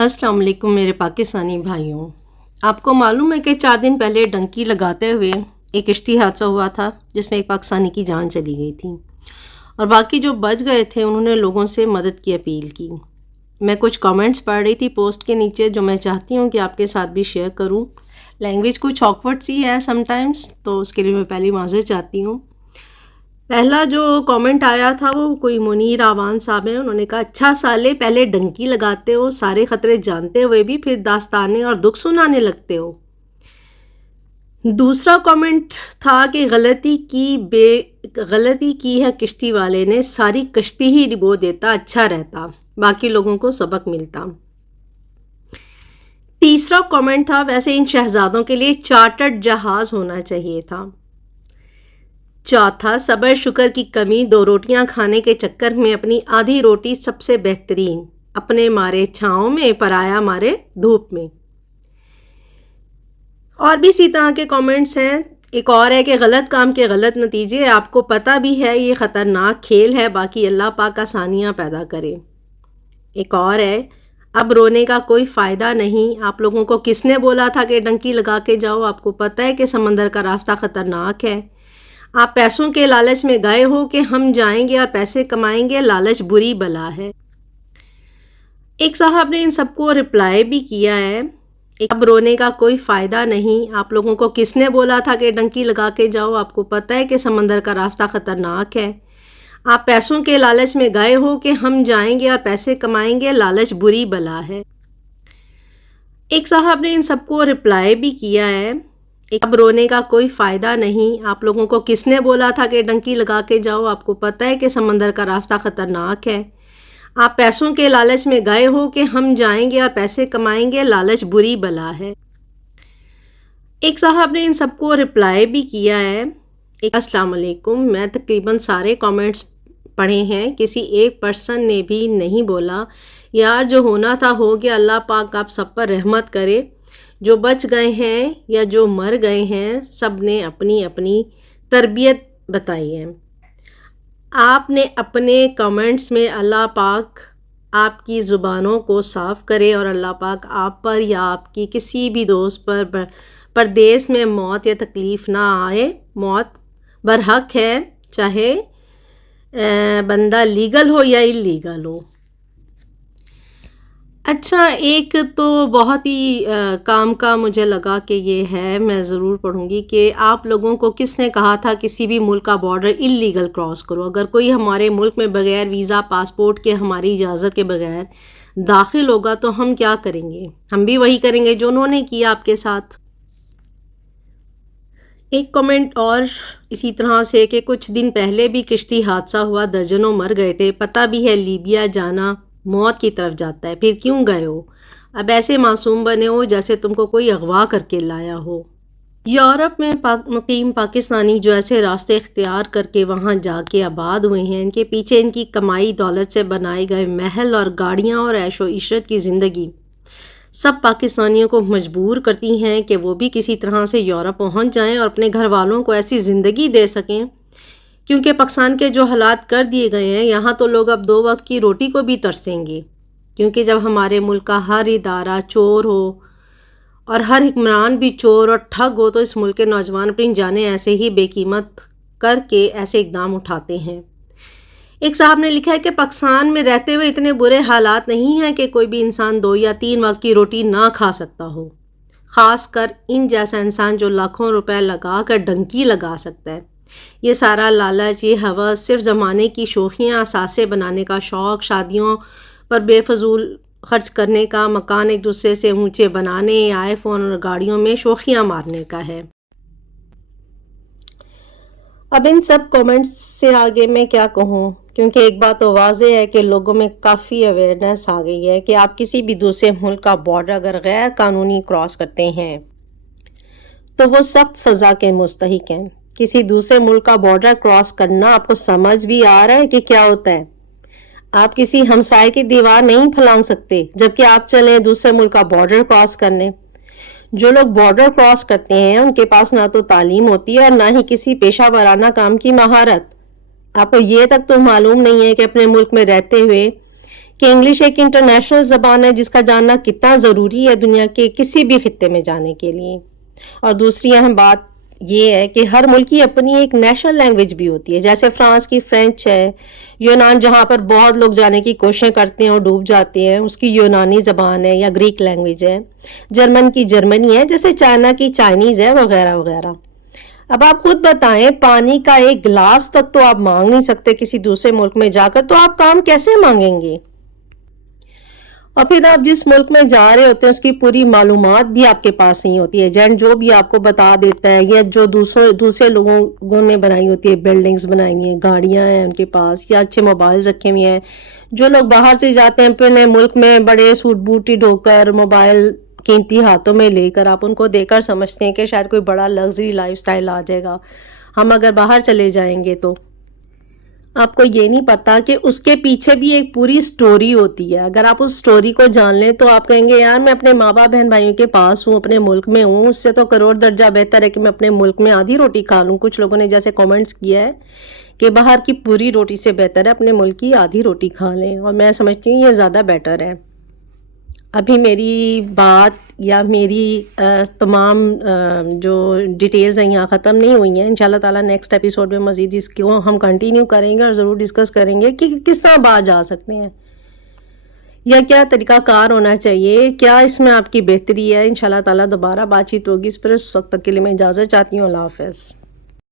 अस्सलाम वालेकुम मेरे पाकिस्तानी भाइयों। आपको मालूम है कि 4 दिन पहले डंकी लगाते हुए एक किश्ती हादसा हुआ था जिसमें एक पाकिस्तानी की जान चली गई थी और बाकी जो बच गए थे उन्होंने लोगों से मदद की अपील की। मैं कुछ कमेंट्स पढ़ रही थी पोस्ट के नीचे जो मैं चाहती हूँ कि आपके साथ भी शेयर करूँ। लैंग्वेज कुछ ऑकवर्ड सी है समटाइम्स, तो उसके लिए मैं पहले माज़रत चाहती हूँ। पहला जो कमेंट आया था वो कोई मुनीर आवान साहब हैं। उन्होंने कहा, अच्छा साले पहले डंकी लगाते हो, सारे ख़तरे जानते हुए भी फिर दास्तानें और दुख सुनाने लगते हो। दूसरा कमेंट था कि गलती की है किश्ती वाले ने, सारी कश्ती ही डुबो देता अच्छा रहता, बाकी लोगों को सबक मिलता। तीसरा कमेंट था, वैसे इन शहजादों के लिए चार्टर्ड जहाज़ होना चाहिए था। चौथा, सब्र शुक्र की कमी, 2 रोटियां खाने के चक्कर में अपनी आधी रोटी सबसे बेहतरीन, अपने मारे छाँव में पराया मारे धूप में। और भी इसी तरह के कमेंट्स हैं। एक और है कि गलत काम के गलत नतीजे, आपको पता भी है ये ख़तरनाक खेल है, बाकी अल्लाह पाक आसानियाँ पैदा करे। एक और है, अब रोने का कोई फ़ायदा नहीं, आप लोगों को किसने बोला था कि डंकी लगा के जाओ, आपको पता है कि समंदर का रास्ता ख़तरनाक है। आप पैसों के लालच में गए हो कि हम जाएंगे और पैसे कमाएंगे, लालच बुरी बला है। एक साहब ने इन सबको रिप्लाई भी किया है, अब रोने का कोई फ़ायदा नहीं, आप लोगों को किसने बोला था कि डंकी लगा के जाओ, आपको पता है कि समंदर का रास्ता ख़तरनाक है। आप पैसों के लालच में गए हो कि हम जाएंगे और पैसे कमाएंगे, लालच बुरी बला है। एक साहब ने इन सबको रिप्लाई भी किया है, अब रोने का कोई फ़ायदा नहीं, आप लोगों को किसने बोला था कि डंकी लगा के जाओ, आपको पता है कि समंदर का रास्ता ख़तरनाक है। आप पैसों के लालच में गए हो कि हम जाएंगे और पैसे कमाएंगे, लालच बुरी बला है। एक साहब ने इन सबको रिप्लाई भी किया है, अस्सलाम वालेकुम। मैं तकरीबन सारे कमेंट्स पढ़े हैं, किसी एक पर्सन ने भी नहीं बोला यार जो होना था हो गया, अल्लाह पाक आप सब पर रहमत करे। जो बच गए हैं या जो मर गए हैं, सब ने अपनी अपनी तरबियत बताई है। आपने अपने कमेंट्स में अल्लाह पाक आपकी ज़ुबानों को साफ़ करे और अल्लाह पाक आप पर या आपकी किसी भी दोस्त पर परदेश में मौत या तकलीफ़ ना आए। मौत बरहक है, चाहे बंदा लीगल हो या इलीगल हो। अच्छा, एक तो बहुत ही काम का मुझे लगा कि ये है, मैं ज़रूर पढ़ूँगी कि आप लोगों को किसने कहा था किसी भी मुल्क का बॉर्डर इल्लीगल क्रॉस करो। अगर कोई हमारे मुल्क में बग़ैर वीज़ा पासपोर्ट के हमारी इजाज़त के बग़ैर दाखिल होगा तो हम क्या करेंगे? हम भी वही करेंगे जो उन्होंने किया आपके साथ। एक कमेंट और इसी तरह से कि कुछ दिन पहले भी किश्ती हादसा हुआ, दर्जनों मर गए थे, पता भी है लीबिया जाना मौत की तरफ जाता है, फिर क्यों गए हो? अब ऐसे मासूम बने हो जैसे तुमको कोई अगवा करके लाया हो। यूरोप में मुकीम पाकिस्तानी जो ऐसे रास्ते इख्तियार करके वहाँ जाके आबाद हुए हैं, इनके पीछे इनकी कमाई दौलत से बनाए गए महल और गाड़ियाँ और ऐशो इशरत की ज़िंदगी सब पाकिस्तानियों को मजबूर करती हैं कि वो भी किसी तरह से यूरोप पहुँच जाएँ और अपने घर वालों को ऐसी ज़िंदगी दे सकें। क्योंकि पाकिस्तान के जो हालात कर दिए गए हैं, यहाँ तो लोग अब 2 वक्त की रोटी को भी तरसेंगे। क्योंकि जब हमारे मुल्क का हर इदारा चोर हो और हर हुक्मरान भी चोर और ठग हो, तो इस मुल्क के नौजवान अपनी जानें ऐसे ही बेकीमत करके ऐसे इकदाम उठाते हैं। एक साहब ने लिखा है कि पाकिस्तान में रहते हुए इतने बुरे हालात नहीं हैं कि कोई भी इंसान 2 या 3 वक्त की रोटी ना खा सकता हो, ख़ास कर इन जैसा इंसान जो लाखों रुपए लगा कर डंकी लगा सकता है। ये सारा लालच, ये हवस, सिर्फ ज़माने की शौखियाँ, सासे बनाने का शौक़, शादियों पर बेफजूल खर्च करने का, मकान एक दूसरे से ऊंचे बनाने, आईफोन और गाड़ियों में शौखियाँ मारने का है। अब इन सब कमेंट्स से आगे मैं क्या कहूँ, क्योंकि एक बात तो वाज़ेह है कि लोगों में काफ़ी अवेयरनेस आ गई है कि आप किसी भी दूसरे मुल्क का बॉर्डर अगर गैर कानूनी क्रॉस करते हैं तो वो सख्त सज़ा के मुस्तहिक हैं। किसी दूसरे मुल्क का बॉर्डर क्रॉस करना आपको समझ भी आ रहा है कि क्या होता है? आप किसी हमसाये की दीवार नहीं फैलान सकते, जबकि आप चले दूसरे मुल्क का बॉर्डर क्रॉस करने। जो लोग बॉर्डर क्रॉस करते हैं उनके पास ना तो तालीम होती है और ना ही किसी पेशा वराना काम की महारत। आपको ये तक तो मालूम नहीं है कि अपने मुल्क में रहते हुए کہ انگلش ایک انٹرنیشنل زبان ہے جس کا جاننا کتنا ضروری ہے دنیا کے کسی بھی خطے میں جانے کے لیے. اور دوسری اہم بات یہ ہے کہ ہر ملک کی اپنی ایک نیشنل لینگویج بھی ہوتی ہے. جیسے فرانس کی فرینچ ہے، یونان جہاں پر بہت لوگ جانے کی کوششیں کرتے ہیں اور ڈوب جاتے ہیں، اس کی یونانی زبان ہے یا گریک لینگویج ہے. جرمن کی جرمنی ہے، جیسے چائنا کی چائنیز ہے، وغیرہ وغیرہ. اب آپ خود بتائیں، پانی کا ایک گلاس تک تو آپ مانگ نہیں سکتے کسی دوسرے ملک میں جا کر، تو آپ کام کیسے مانگیں گے؟ اور پھر آپ جس ملک میں جا رہے ہوتے ہیں اس کی پوری معلومات بھی آپ کے پاس نہیں ہوتی ہے. ایجنٹ جو بھی آپ کو بتا دیتا ہے، یا جو دوسرے لوگوں نے بنائی ہوتی ہے، بلڈنگز بنائی ہوئی ہیں، گاڑیاں ہیں ان کے پاس، یا اچھے موبائلز رکھے ہوئے ہیں. جو لوگ باہر سے جاتے ہیں اپنے ملک میں بڑے سوٹ بوٹی ڈھو کر، موبائل قیمتی ہاتھوں میں لے کر، آپ ان کو دیکھ کر سمجھتے ہیں کہ شاید کوئی بڑا لگژری لائف سٹائل آ جائے گا ہم اگر باہر چلے جائیں گے. تو آپ کو یہ نہیں پتا کہ اس کے پیچھے بھی ایک پوری سٹوری ہوتی ہے. اگر آپ اس سٹوری کو جان لیں تو آپ کہیں گے یار میں اپنے ماں باپ بہن بھائیوں کے پاس ہوں، اپنے ملک میں ہوں، اس سے تو کروڑ درجہ بہتر ہے کہ میں اپنے ملک میں آدھی روٹی کھا لوں. کچھ لوگوں نے جیسے کامنٹس کیا ہے کہ باہر کی پوری روٹی سے بہتر ہے اپنے ملک کی آدھی روٹی کھا لیں، اور میں سمجھتی ہوں یہ زیادہ بیٹر ہے. ابھی میری بات یا میری تمام جو ڈیٹیلز ہیں یہاں ختم نہیں ہوئی ہیں. انشاءاللہ تعالیٰ نیکسٹ ایپیسوڈ میں مزید اس کو ہم کنٹینیو کریں گے اور ضرور ڈسکس کریں گے کہ کس طرح باہر جا سکتے ہیں یا کیا طریقہ کار ہونا چاہیے، کیا اس میں آپ کی بہتری ہے. انشاءاللہ تعالیٰ دوبارہ بات چیت ہوگی اس پر. اس وقت تک کے لیے میں اجازت چاہتی ہوں. اللہ حافظ.